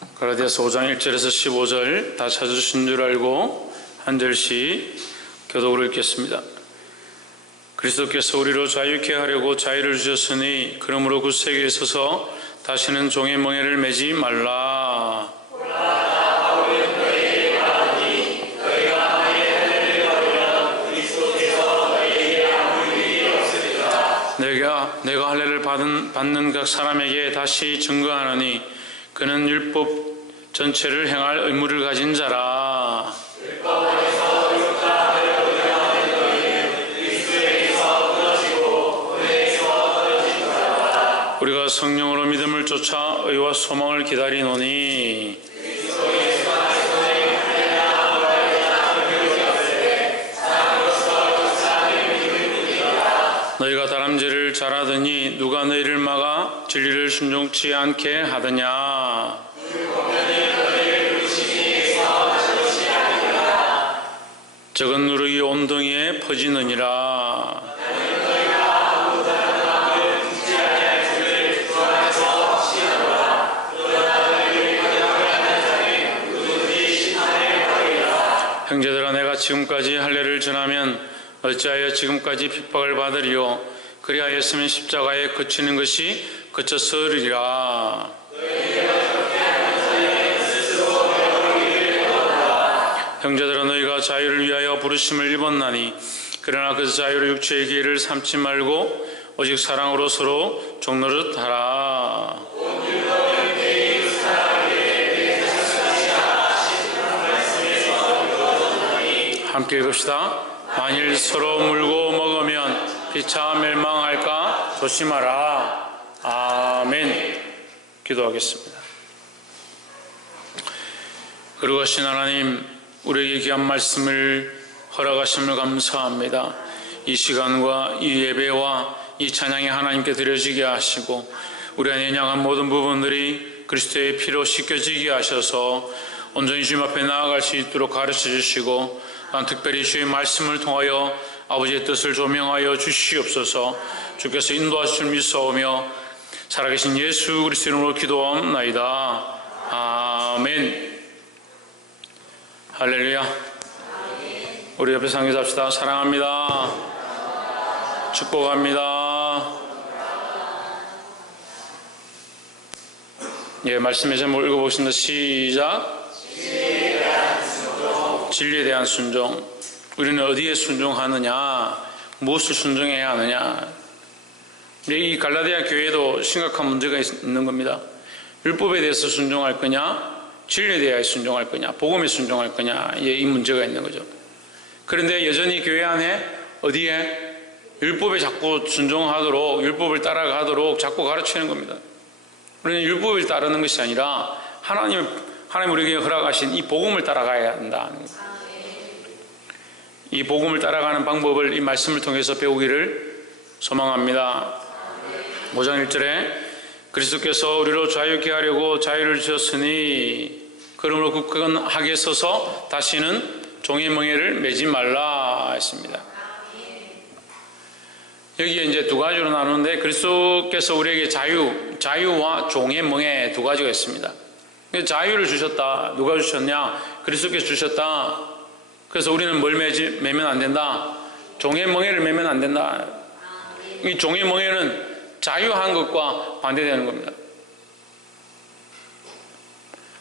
갈라디아서 5장 1절에서 15절 다 찾으신 줄 알고 한 절씩 교독으로 읽겠습니다. 그리스도께서 우리로 자유케 하려고 자유를 주셨으니 그러므로 굳세게 서서 다시는 종의 멍에를 매지 말라. 내가 할례를 받는 각 사람에게 다시 증거하노니 그는 율법 전체를 행할 의무를 가진 자라. 우리가 성령으로 믿음을 쫓아 의와 소망을 기다리노니 너희가 다람쥐를 잘하더니 누가 너희를 막아 진리를 순종치 않게 하더냐. 적은 누룩이 온덩이에 퍼지느니라. 형제들아, 내가 지금까지 할례를 전하면 어찌하여 지금까지 핍박을 받으리요. 그리하였으면 십자가에 그치는 것이 그쳤으리라. 형제들아, 너희가 자유를 위하여 부르심을 입었나니 그러나 그 자유로 육체의 기회를 삼지 말고 오직 사랑으로 서로 종노릇 하라. 함께 읽읍시다. 만일 서로 물고 먹으면 피차 멸망할까 조심하라. 아멘. 기도하겠습니다. 거룩하신 하나님, 우리에게 귀한 말씀을 허락하심을 감사합니다. 이 시간과 이 예배와 이 찬양이 하나님께 드려지게 하시고 우리 안에 연약한 모든 부분들이 그리스도의 피로 씻겨지게 하셔서 온전히 주님 앞에 나아갈 수 있도록 가르쳐 주시고 난 특별히 주의 말씀을 통하여 아버지의 뜻을 조명하여 주시옵소서. 주께서 인도하실 줄 믿사오며 살아계신 예수 그리스도 이름으로 기도하옵나이다. 아멘. 할렐루야. 우리 옆에 상기합시다. 사랑합니다. 축복합니다. 예, 말씀의 제목을 읽어보겠습니다. 시작. 진리에 대한 순종. 우리는 어디에 순종하느냐, 무엇을 순종해야 하느냐. 이 갈라디아 교회도 심각한 문제가 있는 겁니다. 율법에 대해서 순종할 거냐, 진리에 대하여 순종할 거냐, 복음에 순종할 거냐, 이 문제가 있는 거죠. 그런데 여전히 교회 안에 어디에 율법에 자꾸 순종하도록, 율법을 따라가도록 자꾸 가르치는 겁니다. 우리는 율법을 따르는 것이 아니라 하나님 우리에게 허락하신 이 복음을 따라가야 한다. 이 복음을 따라가는 방법을 이 말씀을 통해서 배우기를 소망합니다. 5장 1절에 그리스도께서 우리로 자유케 하려고 자유를 주셨으니 그러므로 굳건하게 서서 다시는 종의 멍에를 매지 말라 했습니다. 여기에 이제 두 가지로 나누는데 그리스도께서 우리에게 자유와 종의 멍에 두 가지가 있습니다. 자유를 주셨다. 누가 주셨냐? 그리스도께서 주셨다. 그래서 우리는 뭘 매면 안 된다? 종의 멍에를 매면 안 된다. 이 종의 멍에는 자유한 것과 반대되는 겁니다.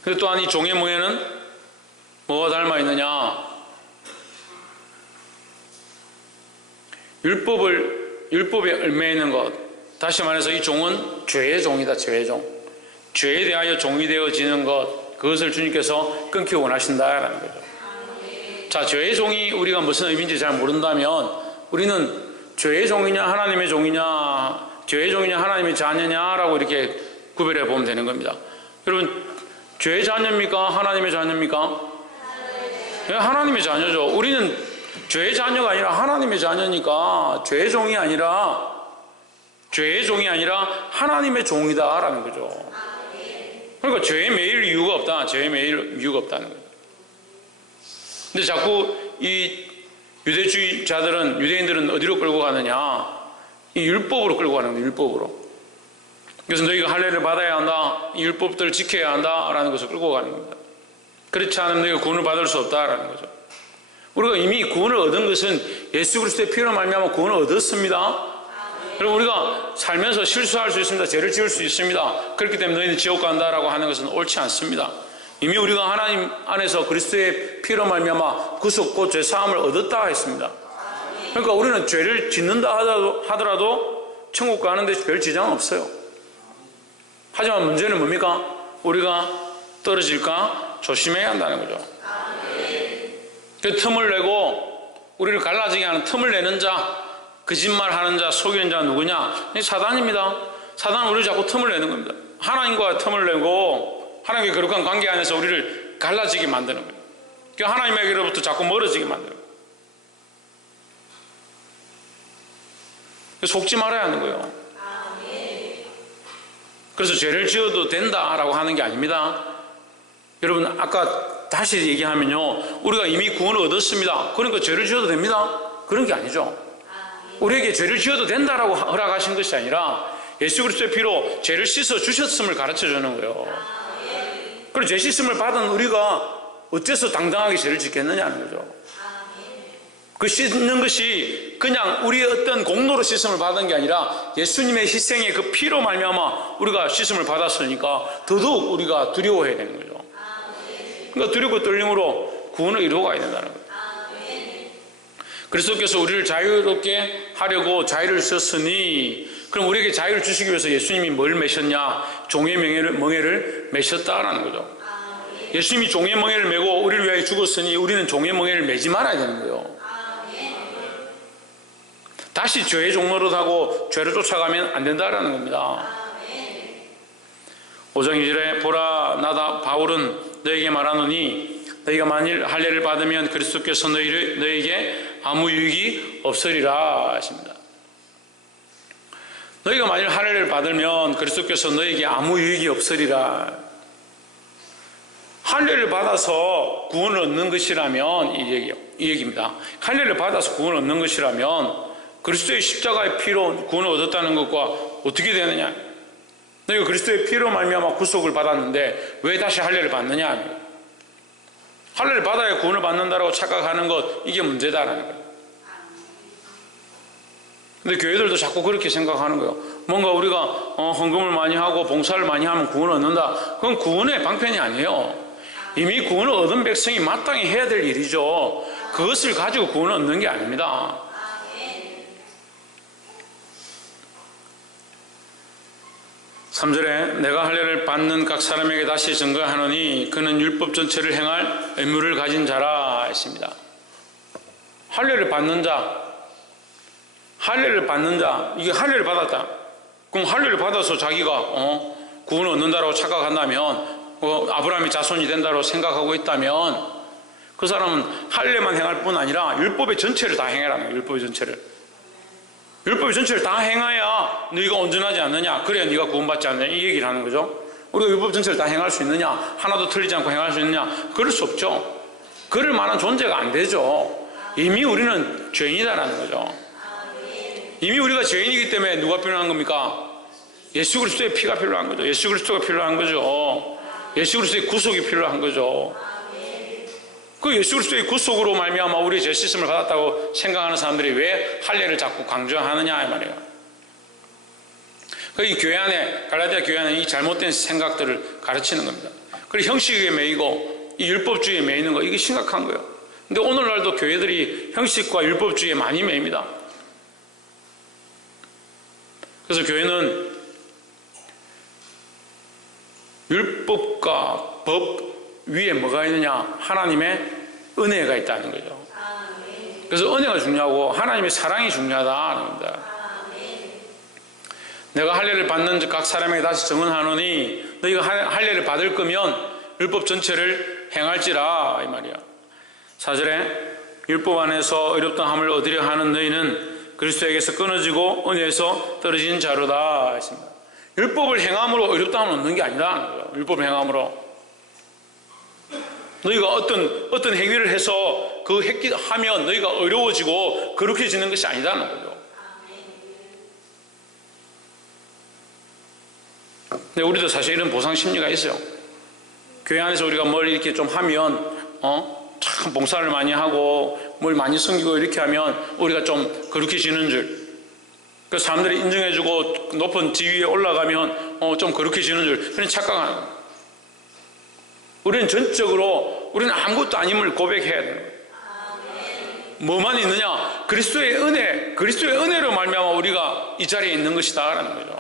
그리고 또한 이 종의 멍에는 뭐가 닮아 있느냐? 율법에 얽매 있는 것. 다시 말해서 이 종은 죄의 종이다. 죄의 종. 죄에 대하여 종이 되어지는 것, 그것을 주님께서 끊기 원하신다라는 거죠. 자, 죄의 종이 우리가 무슨 의미인지 잘 모른다면 우리는 죄의 종이냐 하나님의 종이냐, 죄의 종이냐 하나님의 자녀냐라고 이렇게 구별해 보면 되는 겁니다. 여러분, 죄의 자녀입니까? 하나님의 자녀입니까? 네, 하나님의 자녀죠. 우리는 죄의 자녀가 아니라 하나님의 자녀니까 죄의 종이 아니라 하나님의 종이다라는 거죠. 그러니까 죄에 매일 이유가 없다. 죄에 매일 이유가 없다는 거예요. 근데 자꾸 이 유대인들은 어디로 끌고 가느냐? 이 율법으로 끌고 가는 거예요. 율법으로. 그래서 너희가 할례를 받아야 한다, 이 율법들을 지켜야 한다라는 것을 끌고 가는 겁니다. 그렇지 않으면 너희가 구원을 받을 수 없다라는 거죠. 우리가 이미 구원을 얻은 것은 예수 그리스도의 피로 말미암아 구원을 얻었습니다. 그리고 우리가 살면서 실수할 수 있습니다. 죄를 지을 수 있습니다. 그렇기 때문에 너희는 지옥 간다라고 하는 것은 옳지 않습니다. 이미 우리가 하나님 안에서 그리스도의 피로 말미암아 구속 곧 죄사함을 얻었다 했습니다. 그러니까 우리는 죄를 짓는다 하더라도 천국 가는데 별 지장은 없어요. 하지만 문제는 뭡니까? 우리가 떨어질까 조심해야 한다는 거죠. 그 틈을 내고 우리를 갈라지게 하는 틈을 내는 자, 거짓말하는 자, 속이는 자가 누구냐? 사단입니다. 사단은 우리를 자꾸 틈을 내는 겁니다. 하나님과 틈을 내고 하나님의 거룩한 관계 안에서 우리를 갈라지게 만드는 거예요. 그러니까 하나님에게로부터 자꾸 멀어지게 만드는 거예요. 속지 말아야 하는 거예요. 그래서 죄를 지어도 된다라고 하는 게 아닙니다. 여러분, 아까 다시 얘기하면요, 우리가 이미 구원을 얻었습니다. 그러니까 죄를 지어도 됩니다. 그런 게 아니죠. 우리에게 죄를 지어도 된다라고 허락하신 것이 아니라 예수 그리스도의 피로 죄를 씻어 주셨음을 가르쳐 주는 거예요. 그리고 죄 씻음을 받은 우리가 어째서 당당하게 죄를 짓겠느냐는 거죠. 그 씻는 것이 그냥 우리의 어떤 공로로 씻음을 받은 게 아니라 예수님의 희생의 그 피로 말미암아 우리가 씻음을 받았으니까 더더욱 우리가 두려워해야 되는 거죠. 그러니까 두렵고 떨림으로 구원을 이루어가야 된다는 거예요. 그리스도께서 우리를 자유롭게 하려고 자유를 주셨으니, 그럼 우리에게 자유를 주시기 위해서 예수님이 뭘 매셨냐? 종의 멍에를 매셨다라는 거죠. 예수님이 종의 멍에를 메고 우리를 위하여 죽었으니 우리는 종의 멍에를 매지 말아야 되는 거예요. 다시 죄의 종노릇하고 죄를 쫓아가면 안 된다라는 겁니다. 5장 2절에 보라, 나다 바울은 너에게 말하노니 너희가 만일 할례를 받으면 그리스도께서 너에게 아무 유익이 없으리라 하십니다. 너희가 만일 할례를 받으면 그리스도께서 너에게 아무 유익이 없으리라. 할례를 받아서 구원을 얻는 것이라면 이 얘기입니다. 할례를 받아서 구원을 얻는 것이라면 그리스도의 십자가의 피로 구원을 얻었다는 것과 어떻게 되느냐? 너희가 그리스도의 피로 말미암아 구속을 받았는데 왜 다시 할례를 받느냐? 할례를 받아야 구원을 받는다라고 착각하는 것, 이게 문제다라는 거예요. 근데 교회들도 자꾸 그렇게 생각하는 거예요. 뭔가 우리가 헌금을 많이 하고 봉사를 많이 하면 구원을 얻는다. 그건 구원의 방편이 아니에요. 이미 구원을 얻은 백성이 마땅히 해야 될 일이죠. 그것을 가지고 구원을 얻는 게 아닙니다. (3절에) 내가 할례를 받는 각 사람에게 다시 증거하노니 그는 율법 전체를 행할 의무를 가진 자라 했습니다. 할례를 받는 자, 이게 할례를 받았다. 그럼 할례를 받아서 자기가 구원을 얻는다라고 착각한다면, 아브라함의 자손이 된다고 생각하고 있다면 그 사람은 할례만 행할 뿐 아니라 율법의 전체를 다 행해라는 거예요. 율법의 전체를 다 행해야 너희가 온전하지 않느냐, 그래야 네가 구원받지 않느냐, 이 얘기를 하는 거죠. 우리가 율법 전체를 다 행할 수 있느냐, 하나도 틀리지 않고 행할 수 있느냐, 그럴 수 없죠. 그럴 만한 존재가 안 되죠. 이미 우리는 죄인이다라는 거죠. 이미 우리가 죄인이기 때문에 누가 필요한 겁니까? 예수 그리스도의 피가 필요한 거죠. 예수 그리스도가 필요한 거죠. 예수 그리스도의 구속이 필요한 거죠. 그 예수 그리스도의 구속으로 말미암아 우리의 죄 씻음을 받았다고 생각하는 사람들이 왜 할례를 자꾸 강조하느냐 이 말이에요. 이 교회 안에, 갈라디아 교회 안에 이 잘못된 생각들을 가르치는 겁니다. 그리고 형식에 매이고 이 율법주의에 매이는 거, 이게 심각한 거예요. 근데 오늘날도 교회들이 형식과 율법주의에 많이 매입니다. 그래서 교회는 율법과 법 위에 뭐가 있느냐? 하나님의 은혜가 있다는 거죠. 그래서 은혜가 중요하고 하나님의 사랑이 중요하다는 겁니다. 내가 할례를 받는 각 사람에게 다시 증언하노니 너희가 할례를 받을 거면 율법 전체를 행할지라 이 말이야. 4절에 율법 안에서 의롭다함을 얻으려 하는 너희는 그리스도에게서 끊어지고 은혜에서 떨어진 자로다 했습니다. 율법을 행함으로 의롭다함을 얻는 게 아니다. 율법을 행함으로 너희가 어떤 행위를 해서 하면 너희가 어려워지고 거룩해지는 것이 아니다는 거죠. 근데 우리도 사실 이런 보상 심리가 있어요. 교회 안에서 우리가 뭘 이렇게 좀 하면 참 봉사를 많이 하고 뭘 많이 섬기고 이렇게 하면 우리가 좀 거룩해지는 줄, 그 사람들이 인정해주고 높은 지위에 올라가면 좀 거룩해지는 줄 그런 착각하는 거예요. 우리는 전적으로 우리는 아무것도 아님을 고백해야 되는 거예요. 뭐만 있느냐? 그리스도의 은혜, 그리스도의 은혜로 말미암아 우리가 이 자리에 있는 것이다 라는 거죠.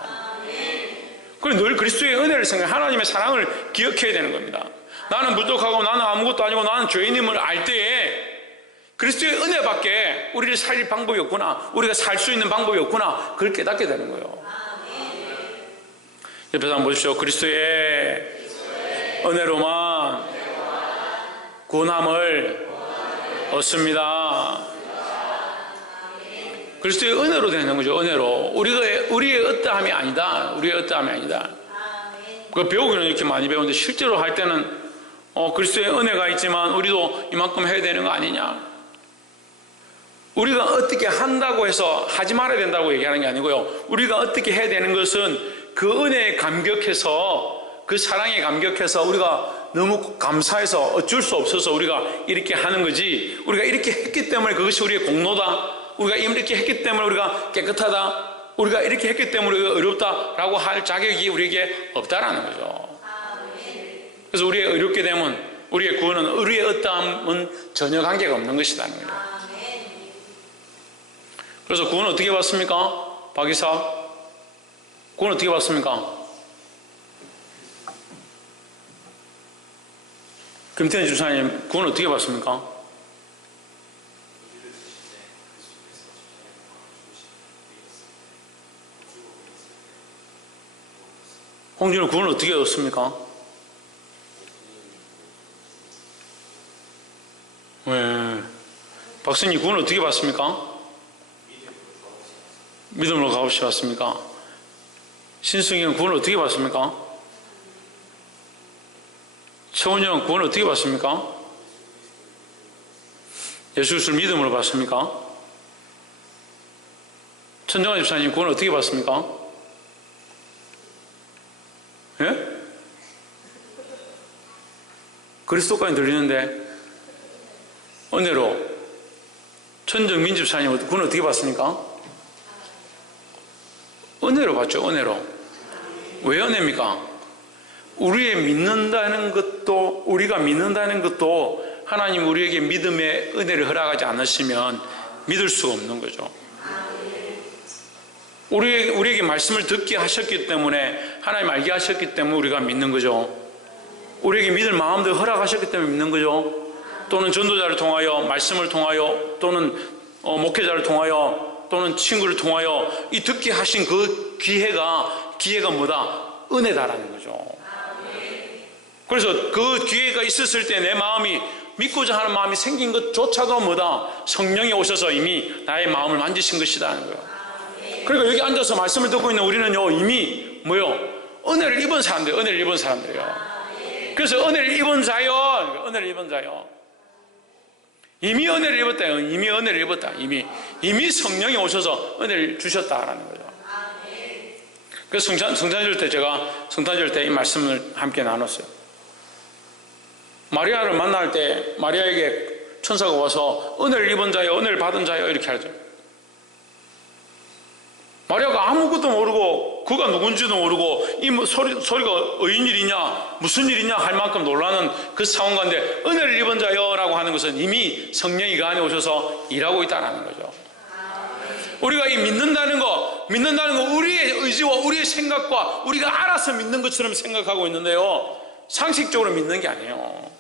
그리고 늘 그리스도의 은혜를 생각해 하나님의 사랑을 기억해야 되는 겁니다. 나는 부족하고 나는 아무것도 아니고 나는 죄인임을 알 때에 그리스도의 은혜밖에 우리를 살릴 방법이 없구나, 우리가 살 수 있는 방법이 없구나, 그걸 깨닫게 되는 거예요. 옆에서 한번 보십시오. 그리스도의 은혜로만 구원함을 얻습니다. 그리스도의 은혜로 되는 거죠. 은혜로. 우리의 어떠함이 아니다. 우리의 어떠함이 아니다. 그 배우기는 이렇게 많이 배우는데 실제로 할 때는 그리스도의 은혜가 있지만 우리도 이만큼 해야 되는 거 아니냐. 우리가 어떻게 한다고 해서 하지 말아야 된다고 얘기하는 게 아니고요. 우리가 어떻게 해야 되는 것은 그 은혜에 감격해서, 그 사랑에 감격해서 우리가 너무 감사해서 어쩔 수 없어서 우리가 이렇게 하는 거지, 우리가 이렇게 했기 때문에 그것이 우리의 공로다, 우리가 이렇게 했기 때문에 우리가 깨끗하다, 우리가 이렇게 했기 때문에 우리가 어렵다라고 할 자격이 우리에게 없다라는 거죠. 그래서 우리가 어렵게 되면 우리의 구원은 우리의 어떠함은 전혀 관계가 없는 것이라는 거죠. 그래서 구원은 어떻게 받습니까? 박이사, 구원은 어떻게 받습니까? 김태현 주사님, 구원은 어떻게 받습니까? 홍준은 구원을 어떻게 얻습니까? 박선님, 구원을 어떻게 받습니까? 믿음으로 값없이 받습니까? 신승이는 구원을 어떻게 받습니까? 최원이 형, 구원을 어떻게 받습니까? 예수 그리스도를 믿음으로 받습니까? 천정환 집사님, 구원을 어떻게 받습니까? 예? 그리스도까지 들리는데 은혜로. 천정민 집사님, 구원을 어떻게 받습니까? 은혜로 받죠. 은혜로. 왜 은혜입니까? 우리의 믿는다는 것도, 우리가 믿는다는 것도 하나님 우리에게 믿음의 은혜를 허락하지 않으시면 믿을 수가 없는 거죠. 우리에게 말씀을 듣게 하셨기 때문에, 하나님 알게 하셨기 때문에 우리가 믿는 거죠. 우리에게 믿을 마음도 허락하셨기 때문에 믿는 거죠. 또는 전도자를 통하여, 말씀을 통하여, 또는 목회자를 통하여, 또는 친구를 통하여 이 듣게 하신 그 기회가 뭐다? 은혜다라는 거죠. 그래서 그 기회가 있었을 때 내 마음이, 믿고자 하는 마음이 생긴 것조차도 뭐다? 성령이 오셔서 이미 나의 마음을 만지신 것이다 하는 거예요. 그러니까 여기 앉아서 말씀을 듣고 있는 우리는요, 이미 뭐요? 은혜를 입은 사람들이에요. 은혜를 입은 사람들이에요. 그래서 은혜를 입은 자요, 은혜를 입은 자요. 이미 은혜를 입었다. 이미 은혜를 입었다. 이미 성령이 오셔서 은혜를 주셨다라는 거죠. 그래서 성탄절 때 제가 성탄절 때 이 말씀을 함께 나눴어요. 마리아를 만날 때 마리아에게 천사가 와서 은혜를 입은 자여, 은혜를 받은 자여 이렇게 하죠. 마리아가 아무것도 모르고 그가 누군지도 모르고 이 소리가 어인 일이냐 무슨 일이냐 할 만큼 놀라는 그 상황 가운데 은혜를 입은 자여라고 하는 것은 이미 성령이 그 안에 오셔서 일하고 있다는 거죠. 우리가 이 믿는다는 거 우리의 의지와 우리의 생각과 우리가 알아서 믿는 것처럼 생각하고 있는데요, 상식적으로 믿는 게 아니에요.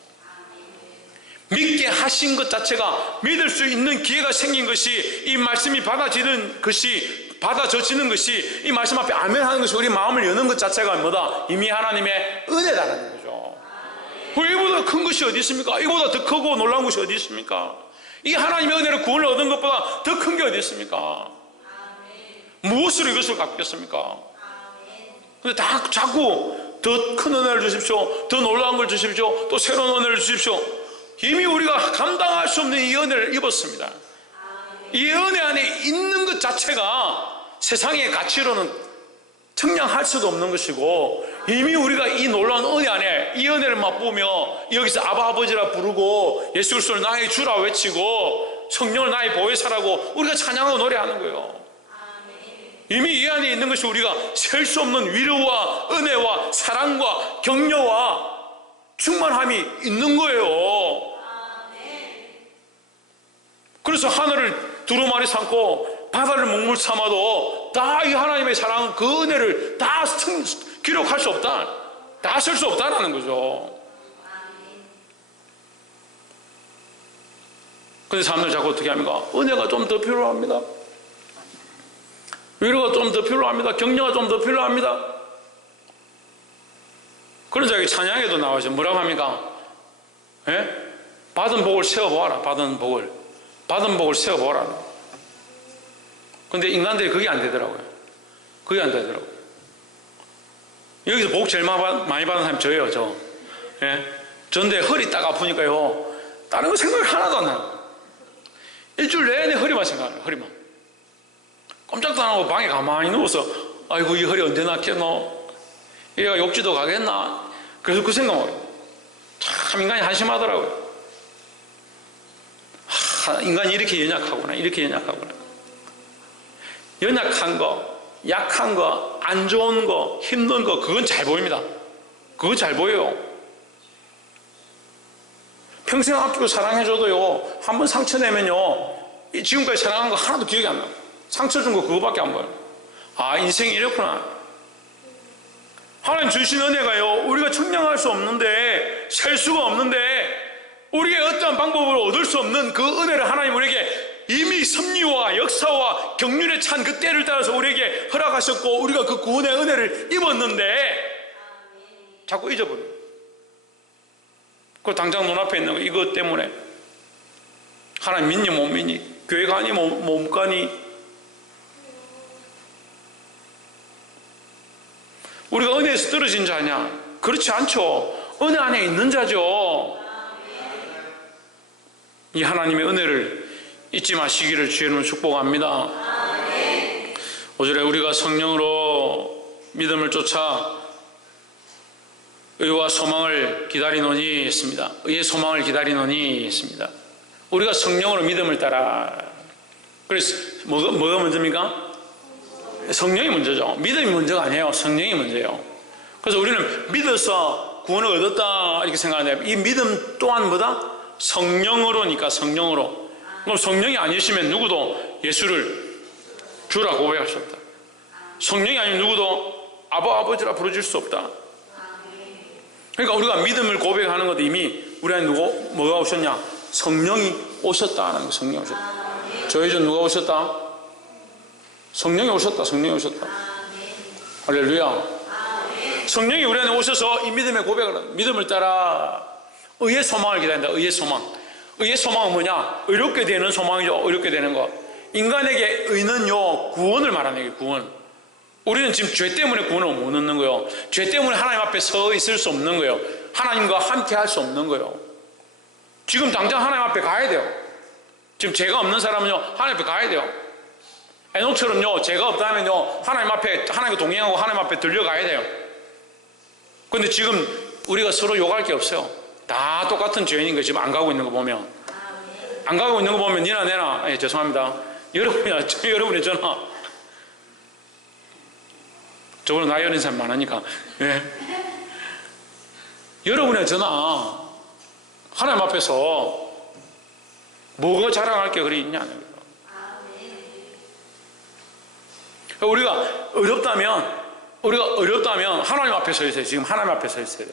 믿게 하신 것 자체가, 믿을 수 있는 기회가 생긴 것이, 이 말씀이 받아지는 것이, 받아져지는 것이, 이 말씀 앞에 아멘 하는 것이, 우리 마음을 여는 것 자체가 뭐다? 이미 하나님의 은혜다라는 거죠. 이보다 큰 것이 어디 있습니까? 이보다 더 크고 놀라운 것이 어디 있습니까? 이 하나님의 은혜로 구원을 얻은 것보다 더 큰 게 어디 있습니까? 무엇으로 이것을 갚겠습니까? 근데 자꾸 더 큰 은혜를 주십시오, 더 놀라운 걸 주십시오, 또 새로운 은혜를 주십시오. 이미 우리가 감당할 수 없는 이 은혜를 입었습니다. 이 은혜 안에 있는 것 자체가 세상의 가치로는 측량할 수도 없는 것이고, 이미 우리가 이 놀라운 은혜 안에 이 은혜를 맛보며 여기서 아바 아버지라 부르고 예수 그리스도를 나의 주라 외치고 성령을 나의 보혜사라고 우리가 찬양하고 노래하는 거예요. 이미 이 안에 있는 것이 우리가 셀 수 없는 위로와 은혜와 사랑과 격려와 충만함이 있는 거예요. 그래서 하늘을 두루마리 삼고 바다를 먹물 삼아도 다 이 하나님의 사랑, 그 은혜를 다 기록할 수 없다, 다 쓸 수 없다라는 거죠. 근데 사람들 자꾸 어떻게 합니까? 은혜가 좀 더 필요합니다, 위로가 좀 더 필요합니다, 격려가 좀 더 필요합니다. 그러자 여기 찬양에도 나와서 뭐라고 합니까? 예? 받은 복을 세워보아라. 받은 복을 세워보아라. 근데 인간들이 그게 안 되더라고요. 그게 안 되더라고요. 여기서 복 제일 많이 받은 사람이 저예요, 저. 예? 전데 허리 딱 아프니까요, 다른 거 생각이 하나도 안 나요. 일주일 내내 허리만 생각해요, 허리만. 꼼짝도 안 하고 방에 가만히 누워서, 아이고, 이 허리 언제 낫겠노? 얘가 욕지도 가겠나? 그래서 그 생각을 해요. 참 인간이 한심하더라고요. 인간이 이렇게 연약하구나, 이렇게 연약하구나. 연약한 거, 약한 거, 안 좋은 거, 힘든 거, 그건 잘 보입니다. 그거 잘 보여요. 평생 아끼고 사랑해줘도요, 한번 상처 내면요, 지금까지 사랑한 거 하나도 기억이 안 나요. 상처 준 거 그거밖에 안 보여요. 아, 인생이 이렇구나. 하나님 주신 은혜가요, 우리가 측량할 수 없는데, 셀 수가 없는데, 우리의 어떠한 방법으로 얻을 수 없는 그 은혜를 하나님 우리에게 이미 섭리와 역사와 경륜에 찬 그 때를 따라서 우리에게 허락하셨고, 우리가 그 구원의 은혜를 입었는데 자꾸 잊어버려요. 그 당장 눈앞에 있는 거 이것 때문에 하나님 믿니 못 믿니, 교회 가니 못 가니, 우리가 은혜에서 떨어진 자냐? 그렇지 않죠. 은혜 안에 있는 자죠. 이 하나님의 은혜를 잊지 마시기를 주의 이름으로 축복합니다. 5절에 우리가 성령으로 믿음을 쫓아 의와 소망을 기다리노니 했습니다. 의의 소망을 기다리노니 했습니다. 우리가 성령으로 믿음을 따라. 그래서 뭐가 먼저입니까? 성령이 먼저죠. 믿음이 먼저가 아니에요. 성령이 먼저예요. 그래서 우리는 믿어서 구원을 얻었다 이렇게 생각하는데, 이 믿음 또한 뭐다? 성령으로니까. 성령으로. 그럼 성령이 아니시면 누구도 예수를 주라 고백할 수 없다. 성령이 아니면 누구도 아바 아버지라 부르질 수 없다. 그러니까 우리가 믿음을 고백하는 것도 이미 우리 안에 뭐가 오셨냐? 성령이 오셨다는 거예요. 성령이 오셨다. 저희 전 누가 오셨다? 성령이 오셨다. 성령이 오셨다. 할렐루야. 성령이 우리 안에 오셔서 이 믿음의 고백을, 믿음을 따라 의의 소망을 기다린다. 의의 소망. 의의 소망은 뭐냐? 의롭게 되는 소망이죠. 의롭게 되는 것. 인간에게 의는요, 구원을 말하는 거예요. 구원. 우리는 지금 죄 때문에 구원을 못 얻는 거예요. 죄 때문에 하나님 앞에 서 있을 수 없는 거예요. 하나님과 함께 할 수 없는 거예요. 지금 당장 하나님 앞에 가야 돼요. 지금 죄가 없는 사람은요, 하나님 앞에 가야 돼요. 에녹처럼요, 죄가 없다면요, 하나님 앞에, 하나님과 동행하고 하나님 앞에 들려가야 돼요. 근데 지금 우리가 서로 욕할 게 없어요. 다 똑같은 죄인인 거예요. 지금 안 가고 있는 거 보면. 안 가고 있는 거 보면 니나 내나, 예, 죄송합니다. 여러분이 저나. 저번에 나이 어린 사람 많으니까. 예. 여러분의 저나 하나님 앞에서 뭐가 자랑할 게 그리 있냐는 거예요. 우리가 어렵다면 하나님 앞에 서 있어요. 지금 하나님 앞에 서 있어요.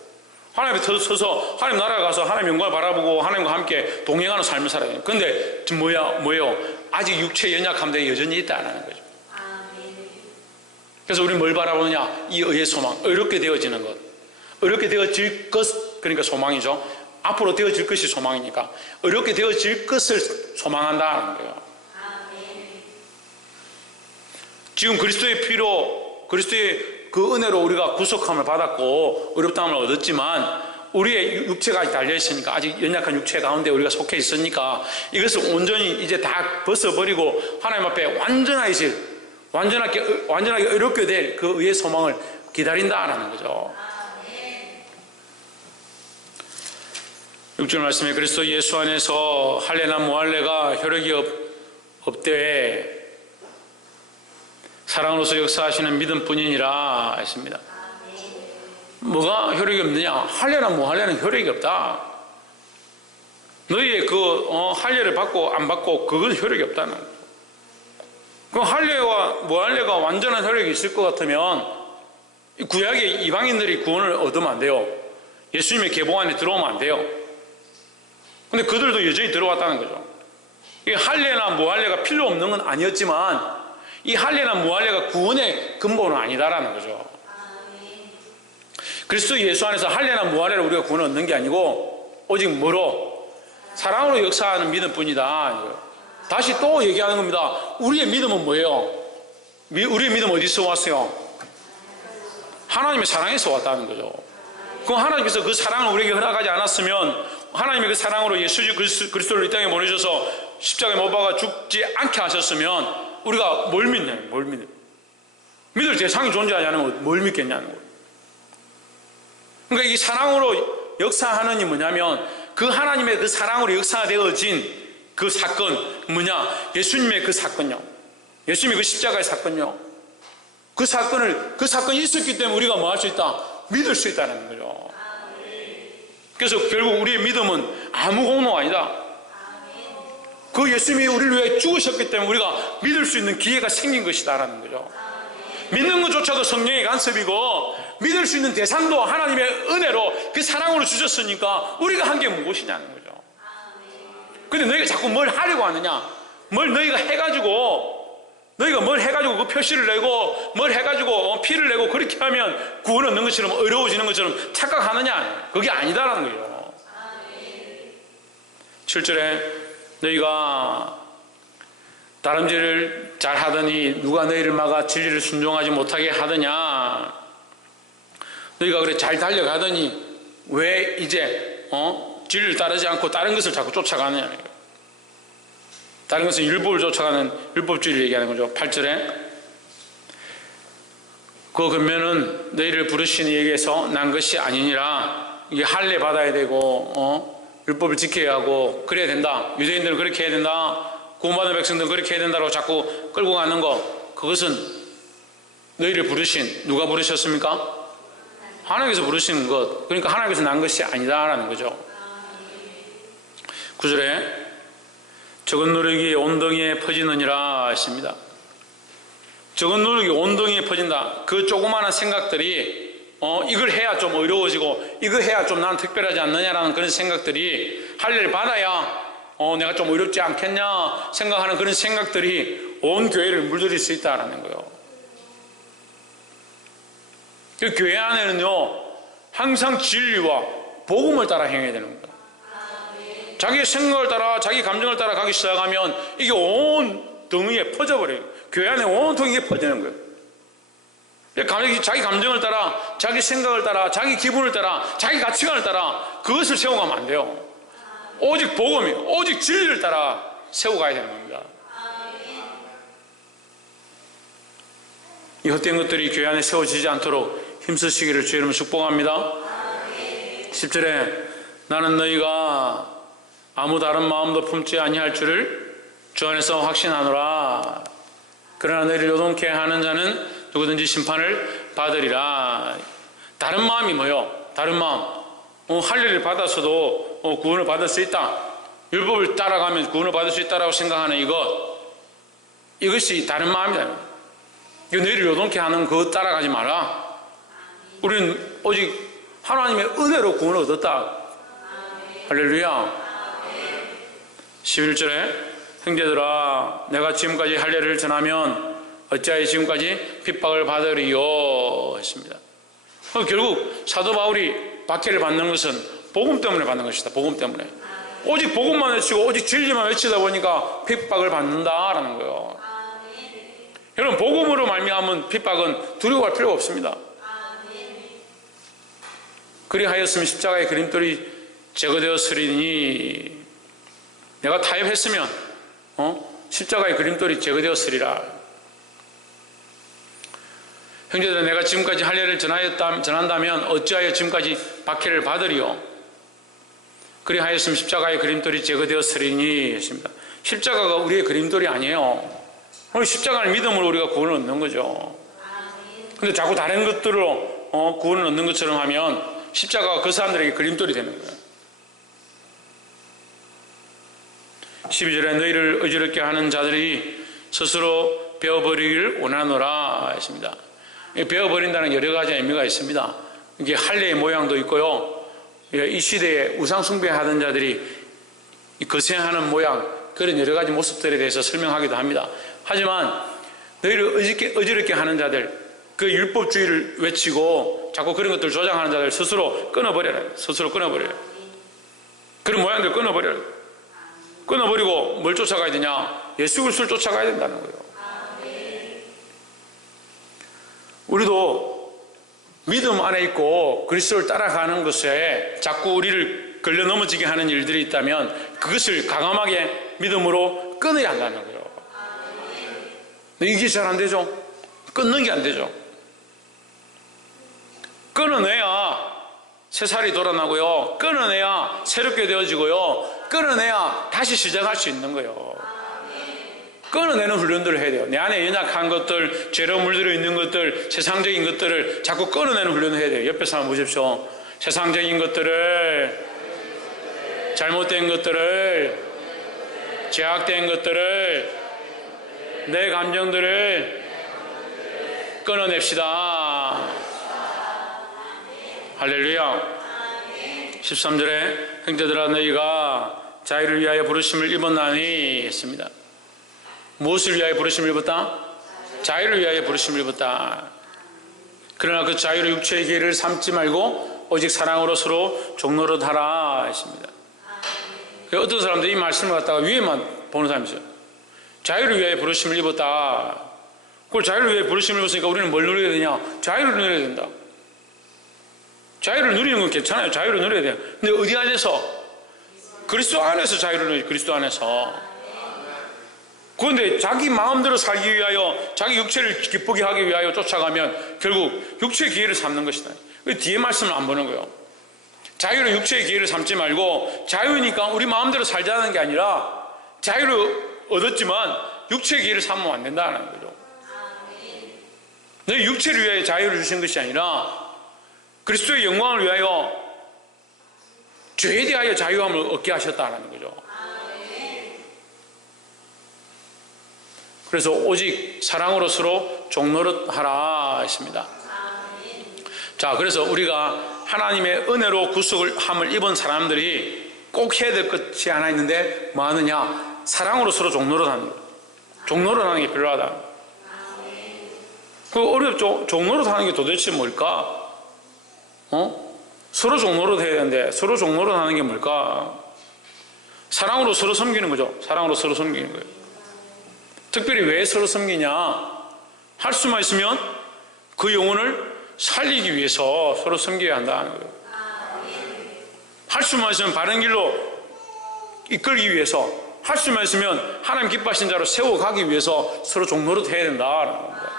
하나님 앞에 서서 하나님 나라에 가서 하나님 영광을 바라보고 하나님과 함께 동행하는 삶을 살아야 돼요. 근데 지금 뭐예요? 아직 육체 연약함들이 여전히 있다는 거죠. 그래서 우리는 뭘 바라보느냐? 이 의의 소망, 의롭게 되어지는 것. 의롭게 되어질 것, 그러니까 소망이죠. 앞으로 되어질 것이 소망이니까 의롭게 되어질 것을 소망한다는 거예요. 지금 그리스도의 피로, 그리스도의 그 은혜로 우리가 구속함을 받았고 의롭다함을 얻었지만 우리의 육체가 아직 달려있으니까, 아직 연약한 육체 가운데 우리가 속해 있으니까 이것을 온전히 이제 다 벗어버리고 하나님 앞에 완전하게 완전하게 의롭게 될 그 의의 소망을 기다린다라는 거죠. 6절 말씀에 그리스도 예수 안에서 할례나 무할례가 효력이 없되 사랑으로서 역사하시는 믿음뿐이니라 했습니다. 뭐가 효력이 없느냐? 할례나 무할례는 효력이 없다. 너희의 할례를 받고 안 받고 그건 효력이 없다는 거죠. 그 할례와 무할례가 완전한 효력이 있을 것 같으면 구약의 이방인들이 구원을 얻으면 안 돼요. 예수님의 계보 안에 들어오면 안 돼요. 근데 그들도 여전히 들어왔다는 거죠. 이 할례나 무할례가 필요 없는 건 아니었지만 이 할례나 무할례가 구원의 근본은 아니다라는 거죠. 그리스도 예수 안에서 할례나 무할례를 우리가 구원을 얻는 게 아니고 오직 뭐로? 사랑으로 역사하는 믿음뿐이다. 다시 또 얘기하는 겁니다. 우리의 믿음은 뭐예요? 우리의 믿음 어디서 왔어요? 하나님의 사랑에서 왔다는 거죠. 그럼 하나님께서 그 사랑을 우리에게 허락하지 않았으면 하나님의 그 사랑으로 예수 그리스도를 이 땅에 보내셔서 십자가에 못 박아 죽지 않게 하셨으면 우리가 뭘 믿냐고, 뭘 믿냐. 믿을 대상이 존재하지 않으면 뭘 믿겠냐는 거예요. 그러니까 이 사랑으로 역사하는 이 뭐냐면 그 하나님의 그 사랑으로 역사되어진 그 사건 뭐냐? 예수님의 그 사건요. 예수님의 그 십자가의 사건요. 그 사건이 있었기 때문에 우리가 뭐 할 수 있다? 믿을 수 있다는 거죠. 그래서 결국 우리의 믿음은 아무 공로가 아니다. 그 예수님이 우리를 위해 죽으셨기 때문에 우리가 믿을 수 있는 기회가 생긴 것이다라는 거죠. 믿는 것조차도 성령의 간섭이고 믿을 수 있는 대상도 하나님의 은혜로 그 사랑으로 주셨으니까 우리가 한 게 무엇이냐는 거죠. 근데 너희가 자꾸 뭘 하려고 하느냐? 너희가 뭘 해가지고 그 표시를 내고 뭘 해가지고 피를 내고 그렇게 하면 구원 얻는 것처럼 어려워지는 것처럼 착각하느냐? 그게 아니다라는 거죠. 7절에 너희가 다름질을 잘 하더니 누가 너희를 막아 진리를 순종하지 못하게 하더냐? 너희가 그래 잘 달려가더니 왜 이제 진리를 따르지 않고 다른 것을 자꾸 쫓아가느냐? 다른 것은 율법을 쫓아가는 율법주의를 얘기하는 거죠. 8절에 그러면은 너희를 부르신 이에게서 난 것이 아니니라. 이게 할례 받아야 되고 율법을 지켜야 하고 그래야 된다. 유대인들은 그렇게 해야 된다. 구원받은 백성들은 그렇게 해야 된다고 자꾸 끌고 가는 거, 그것은 너희를 부르신, 누가 부르셨습니까? 하나님께서 부르시는 것, 그러니까 하나님께서 난 것이 아니다라는 거죠. 9절에 적은 노력이 온덩이에 퍼지느니라 했습니다. 적은 노력이 온덩이에 퍼진다. 그 조그마한 생각들이 이걸 해야 좀 어려워지고 이거 해야 좀 나는 특별하지 않느냐라는 그런 생각들이 할례를 받아야 내가 좀 어렵지 않겠냐 생각하는 그런 생각들이 온 교회를 물들일 수 있다는 거예요. 그 교회 안에는요 항상 진리와 복음을 따라 행해야 되는 거예요. 자기 생각을 따라 자기 감정을 따라 가기 시작하면 이게 온 덩이에 퍼져버려요. 교회 안에 온통 이게 퍼지는 거예요. 자기 감정을 따라 자기 생각을 따라 자기 기분을 따라 자기 가치관을 따라 그것을 세워가면 안 돼요. 오직 복음이 오직 진리를 따라 세워가야 되는 겁니다. 이 헛된 것들이 교회 안에 세워지지 않도록 힘쓰시기를 주의 이름으로 축복합니다. 10절에 나는 너희가 아무 다른 마음도 품지 아니할 줄을 주 안에서 확신하노라. 그러나 너희를 요동케 하는 자는 누구든지 심판을 받으리라. 다른 마음이 뭐요? 다른 마음. 할례를 받았어도 구원을 받을 수 있다. 율법을 따라가면 구원을 받을 수 있다라고 생각하는 이것이 다른 마음이다. 이거 너희를 요동케 하는 그것 따라가지 마라. 우리는 오직 하나님의 은혜로 구원을 얻었다. 할렐루야. 11절에 형제들아 내가 지금까지 할례를 전하면 어찌하여 지금까지 핍박을 받으리요 했습니다. 결국 사도 바울이 박해를 받는 것은 복음 때문에 받는 것이다. 복음 때문에 오직 복음만 외치고 오직 진리만 외치다 보니까 핍박을 받는다라는 거예요. 여러분 복음으로 말미암은 핍박은 두려워할 필요가 없습니다. 그리하였으면 십자가의 그림돌이 제거되었으리니 내가 타협했으면 십자가의 그림돌이 제거되었으리라. 형제들아 내가 지금까지 할례를 전한다면 어찌하여 지금까지 박해를 받으리요? 그리하였으면 십자가의 그림돌이 제거되었으리니 했습니다. 십자가가 우리의 그림돌이 아니에요. 우리 십자가를 믿음으로 우리가 구원을 얻는 거죠. 근데 자꾸 다른 것들로 구원을 얻는 것처럼 하면 십자가가 그 사람들에게 그림돌이 되는 거예요. 12절에 너희를 어지럽게 하는 자들이 스스로 베어버리기를 원하노라 했습니다. 베어버린다는 여러 가지 의미가 있습니다. 이게 할례의 모양도 있고요. 이 시대에 우상 숭배하던 자들이 거세하는 모양, 그런 여러 가지 모습들에 대해서 설명하기도 합니다. 하지만 너희를 어지럽게 하는 자들, 그 율법주의를 외치고 자꾸 그런 것들을 조장하는 자들 스스로 끊어버려라. 스스로 끊어버려라. 그런 모양들 끊어버려라. 끊어버리고 뭘 쫓아가야 되냐? 예수 그리스도를 쫓아가야 된다는 거예요. 우리도 믿음 안에 있고 그리스도를 따라가는 것에 자꾸 우리를 걸려 넘어지게 하는 일들이 있다면 그것을 과감하게 믿음으로 끊어야 한다는 거예요. 근데 이게 잘 안 되죠? 끊는 게 안 되죠. 끊어내야 새살이 돌아나고요. 끊어내야 새롭게 되어지고요. 끊어내야 다시 시작할 수 있는 거예요. 끊어내는 훈련들을 해야 돼요. 내 안에 연약한 것들, 죄로 물들어 있는 것들, 세상적인 것들을 자꾸 끊어내는 훈련을 해야 돼요. 옆에 사람 보십시오. 세상적인 것들을, 잘못된 것들을, 제약된 것들을, 내 감정들을 끊어냅시다. 할렐루야. 13절에 형제들아 너희가 자유를 위하여 부르심을 입었나니 했습니다. 무엇을 위하여 부르심을 입었다? 자유를 위하여 부르심을 입었다. 그러나 그 자유를 육체의 기회를 삼지 말고 오직 사랑으로 서로 종노릇하라 했습니다. 어떤 사람들이 이 말씀을 갖다가 위에만 보는 사람이 있어요. 자유를 위하여 부르심을 입었다. 그걸 자유를 위하여 부르심을 입었으니까 우리는 뭘 누려야 되냐? 자유를 누려야 된다. 자유를 누리는 건 괜찮아요. 자유를 누려야 돼요. 근데 어디 안에서? 그리스도 안에서 자유를 누려요. 그리스도 안에서. 그런데 자기 마음대로 살기 위하여 자기 육체를 기쁘게 하기 위하여 쫓아가면 결국 육체의 기회를 삼는 것이다. 왜 뒤에 말씀을 안 보는 거예요? 자유를 육체의 기회를 삼지 말고 자유니까 우리 마음대로 살자는 게 아니라 자유를 얻었지만 육체의 기회를 삼으면 안 된다는 거죠. 너희 육체를 위하여 자유를 주신 것이 아니라 그리스도의 영광을 위하여 죄에 대하여 자유함을 얻게 하셨다는 거죠. 그래서 오직 사랑으로 서로 종노릇하라 했습니다. 자, 그래서 우리가 하나님의 은혜로 구속을 함을 입은 사람들이 꼭 해야 될 것이 하나 있는데 뭐 하느냐? 사랑으로 서로 종노릇하는 거예요. 종노릇하는 게 필요하다. 그 어렵죠? 종노릇하는 게 도대체 뭘까? 서로 종노릇 해야 되는데 서로 종노릇 하는 게 뭘까? 사랑으로 서로 섬기는 거죠. 사랑으로 서로 섬기는 거예요. 특별히 왜 서로 섬기냐? 할 수만 있으면 그 영혼을 살리기 위해서 서로 섬겨야 한다는 거예요. 할 수만 있으면 바른 길로 이끌기 위해서, 할 수만 있으면 하나님 기뻐하신 자로 세워가기 위해서 서로 종노릇 해야 된다는 겁니다.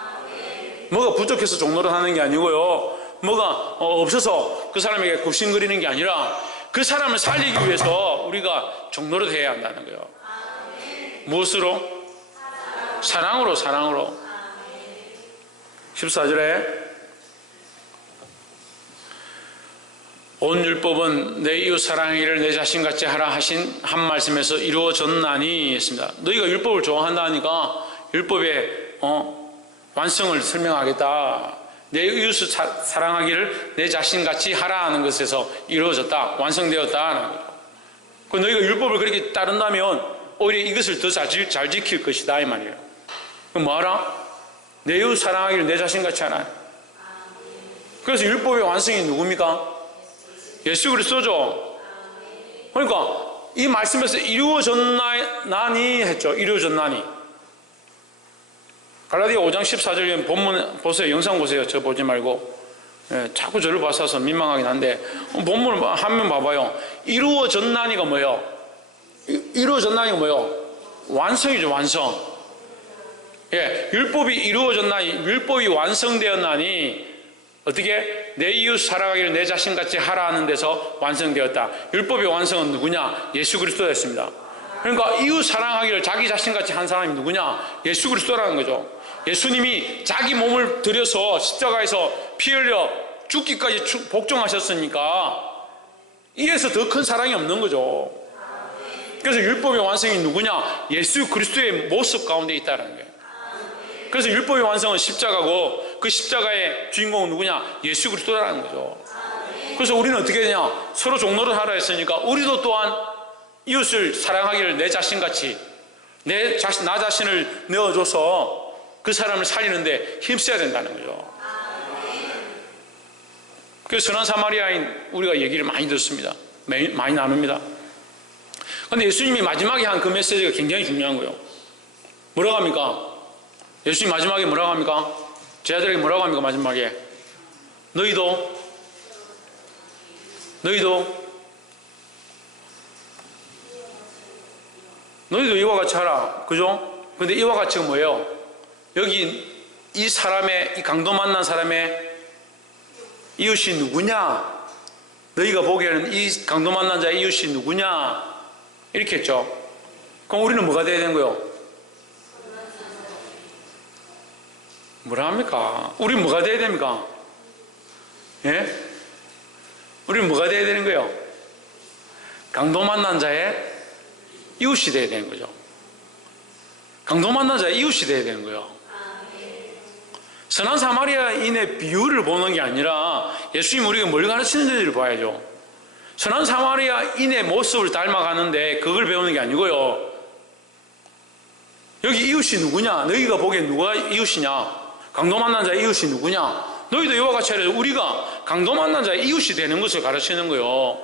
뭐가 부족해서 종노릇 하는 게 아니고요, 뭐가 없어서 그 사람에게 굽신거리는 게 아니라 그 사람을 살리기 위해서 우리가 종노릇 해야 한다는 거예요. 무엇으로? 사랑으로. 14절에 온 율법은 내 이웃 사랑하기를 내 자신같이 하라 하신 한 말씀에서 이루어졌나니 했습니다. 너희가 율법을 좋아한다니까 율법의 완성을 설명하겠다. 내 이웃을 사랑하기를 내 자신같이 하라 하는 것에서 이루어졌다, 완성되었다 하는 거죠. 너희가 율법을 그렇게 따른다면 오히려 이것을 더 잘 지킬 것이다 이 말이에요. 그럼 뭐하라? 내 이웃 사랑하기를 내 자신같이 하라. 그래서 율법의 완성이 누굽니까? 예수 그리스도죠. 그러니까 이 말씀에서 이루어졌나니 했죠. 이루어졌나니. 갈라디아 5장 14절 본문 보세요. 영상 보세요. 저 보지 말고. 자꾸 저를 봐서 민망하긴 한데 본문을 한번 봐봐요. 이루어졌나니가 뭐예요? 이루어졌나니가 뭐예요? 완성이죠. 완성. 예, 율법이 이루어졌나니, 율법이 완성되었나니 어떻게? 내 이웃 사랑하기를 내 자신같이 하라 하는 데서 완성되었다. 율법의 완성은 누구냐? 예수 그리스도였습니다. 그러니까 이웃 사랑하기를 자기 자신같이 한 사람이 누구냐? 예수 그리스도라는 거죠. 예수님이 자기 몸을 들여서 십자가에서 피 흘려 죽기까지 복종하셨으니까 이에서 더 큰 사랑이 없는 거죠. 그래서 율법의 완성이 누구냐? 예수 그리스도의 모습 가운데 있다는 거예요. 그래서 율법의 완성은 십자가고 그 십자가의 주인공은 누구냐? 예수 그리스도라는 거죠. 그래서 우리는 어떻게 되냐? 서로 종노릇 하라 했으니까 우리도 또한 이웃을 사랑하기를 내 자신같이 나 자신을 내어줘서 그 사람을 살리는데 힘써야 된다는 거죠. 그래서 선한 사마리아인 우리가 얘기를 많이 듣습니다. 많이 나눕니다. 그런데 예수님이 마지막에 한 그 메시지가 굉장히 중요한 거예요. 뭐라고 합니까? 예수님 마지막에 뭐라고 합니까? 제자들에게 뭐라고 합니까? 마지막에 너희도 이와 같이 하라. 그죠? 근데 이와 같이가 뭐예요? 여기 이 사람의, 이 강도 만난 사람의 이웃이 누구냐? 너희가 보기에는 이 강도 만난 자의 이웃이 누구냐? 이렇게 했죠. 그럼 우리는 뭐가 돼야 되는 거예요? 뭐라 합니까? 우리는 뭐가 돼야 됩니까? 예? 우리는 뭐가 돼야 되는 거예요? 강도 만난 자의 이웃이 돼야 되는 거죠. 강도 만난 자의 이웃이 돼야 되는 거예요. 선한 사마리아인의 비유를 보는 게 아니라 예수님 우리가 뭘 가르치는지를 봐야죠. 선한 사마리아인의 모습을 닮아가는데 그걸 배우는 게 아니고요. 여기 이웃이 누구냐? 너희가 보기엔 누가 이웃이냐? 강도 만난 자의 이웃이 누구냐? 너희도 이와 같이 하려. 우리가 강도 만난 자의 이웃이 되는 것을 가르치는 거예요.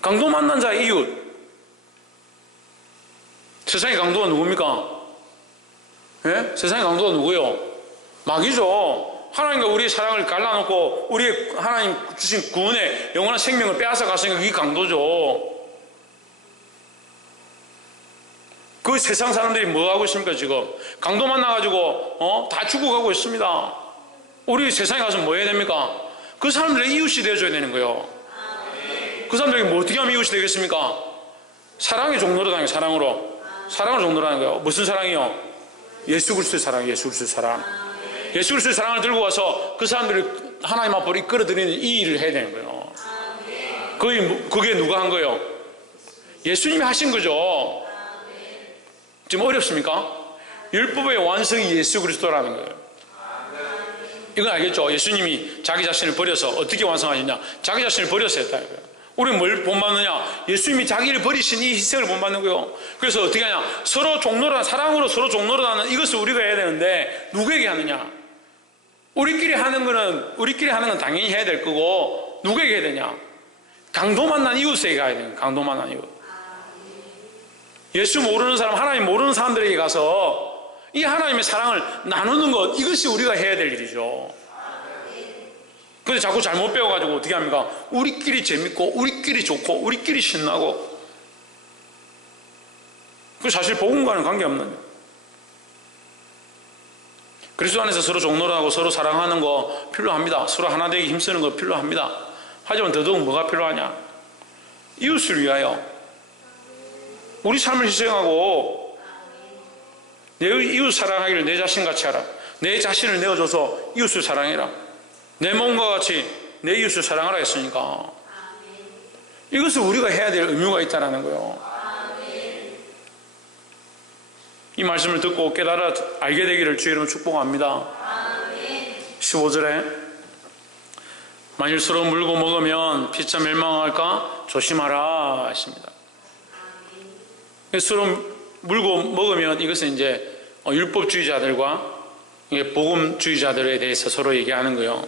강도 만난 자의 이웃. 세상의 강도가 누굽니까? 예? 세상의 강도가 누구예요? 마귀죠. 하나님과 우리의 사랑을 갈라놓고 우리의 하나님 주신 구원의 영원한 생명을 빼앗아 갔으니까 그게 강도죠. 그 세상 사람들이 뭐 하고 있습니까? 지금 강도 만나가지고 다 죽어가고 있습니다. 우리 세상에 가서 뭐 해야 됩니까? 그 사람들의 이웃이 되어줘야 되는 거예요. 그 사람들에게 뭐 어떻게 하면 이웃이 되겠습니까? 사랑의 종로로 다니는 사랑으로. 사랑을 종로로 하는 거예요. 무슨 사랑이요? 예수 그리스도의 사랑, 예수 그리스도의 사랑. 예수 그리스도의 사랑을 들고 와서 그 사람들을 하나님 앞으로 이끌어들이는 이 일을 해야 되는 거예요. 그게 누가 한 거예요? 예수님이 하신 거죠. 지금 어렵습니까? 율법의 완성이 예수 그리스도라는 거예요. 이건 알겠죠? 예수님이 자기 자신을 버려서 어떻게 완성하셨냐? 자기 자신을 버려서 했다 이거예요. 우리는 뭘 본받느냐? 예수님이 자기를 버리신 이 희생을 본받는 거예요. 그래서 어떻게 하냐? 서로 종로를, 사랑으로 서로 종로를 하는 이것을 우리가 해야 되는데 누구에게 하느냐? 우리끼리 하는 건 당연히 해야 될 거고 누구에게 해야 되냐? 강도 만난 이웃에게 가야 돼요. 강도 만난 이웃. 예수 모르는 사람, 하나님 모르는 사람들에게 가서 이 하나님의 사랑을 나누는 것, 이것이 우리가 해야 될 일이죠. 근데 자꾸 잘못 배워가지고 어떻게 합니까? 우리끼리 재밌고 우리끼리 좋고 우리끼리 신나고, 그 사실 복음과는 관계없는, 그리스도 안에서 서로 종노릇하고 서로 사랑하는 거 필요합니다. 서로 하나 되기 힘쓰는 거 필요합니다. 하지만 더더욱 뭐가 필요하냐? 이웃을 위하여 우리 삶을 희생하고 내 이웃 사랑하기를 내 자신같이 하라. 내 자신을 내어줘서 이웃을 사랑해라. 내 몸과 같이 내 이웃을 사랑하라 했으니까 이것을 우리가 해야 될 의무가 있다는 거예요. 이 말씀을 듣고 깨달아 알게 되기를 주의 이름으로 축복합니다. 15절에 만일 서로 물고 먹으면 피차 멸망할까 조심하라 하십니다. 서로 물고 먹으면 이것은 이제 율법주의자들과 복음주의자들에 대해서 서로 얘기하는 거예요.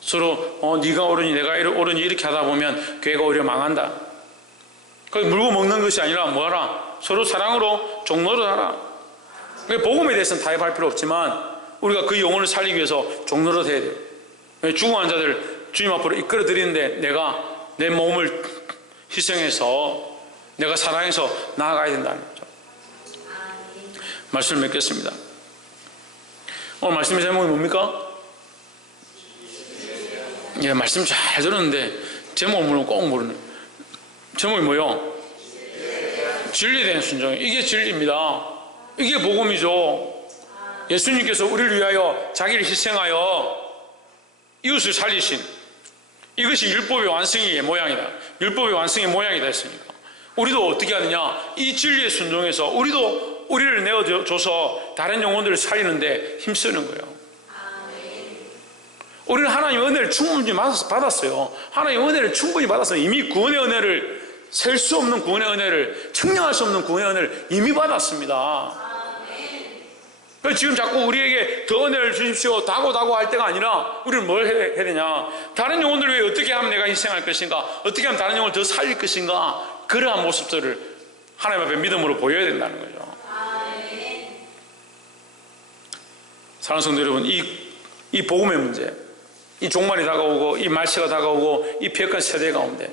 서로 네가 옳으니 내가 옳으니 이렇게 하다 보면 교회가 오히려 망한다. 물고 먹는 것이 아니라 뭐하라? 서로 사랑으로 종노릇 하라. 복음에 대해서는 타협할 필요 없지만 우리가 그 영혼을 살리기 위해서 종노릇 해야 돼요. 죽은 환자들 주님 앞으로 이끌어 드리는데 내가 내 몸을 희생해서 내가 사랑해서 나아가야 된다는 거죠. 말씀을 맺겠습니다. 오늘 말씀의 제목이 뭡니까? 예, 말씀 잘 들었는데 제목을 모르면 꼭 모르는. 제목이 뭐요? 진리에 대한 순종. 이게 진리입니다. 이게 복음이죠. 예수님께서 우리를 위하여 자기를 희생하여 이웃을 살리신, 이것이 율법의 완성의 모양이다. 율법의 완성의 모양이다 했으니까 우리도 어떻게 하느냐, 이 진리에 순종해서 우리도 우리를 내어줘서 다른 영혼들을 살리는데 힘쓰는 거예요. 우리는 하나님의 은혜를 충분히 받았어요. 하나님의 은혜를 충분히 받았어요. 이미 구원의 은혜를, 셀 수 없는 구원의 은혜를, 측량할 수 없는 구원의 은혜를 이미 받았습니다. 그래서 지금 자꾸 우리에게 더 은혜를 주십시오 다고 할 때가 아니라 우리는 뭘 해야 되냐, 다른 영혼들을 위해 어떻게 하면 내가 희생할 것인가, 어떻게 하면 다른 영혼을 더 살릴 것인가, 그러한 모습들을 하나님 앞에 믿음으로 보여야 된다는 거죠. 사랑하는 성도 여러분, 이 복음의 문제, 이 종말이 다가오고 이 말세가 다가오고 이 폐역한 세대 가운데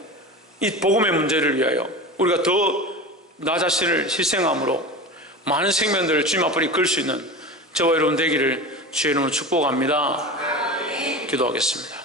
이 복음의 문제를 위하여 우리가 더 나 자신을 희생함으로 많은 생명들을 주님 앞으로 이끌 수 있는 저와 여러분 되기를 주의 이름으로 축복합니다. 기도하겠습니다.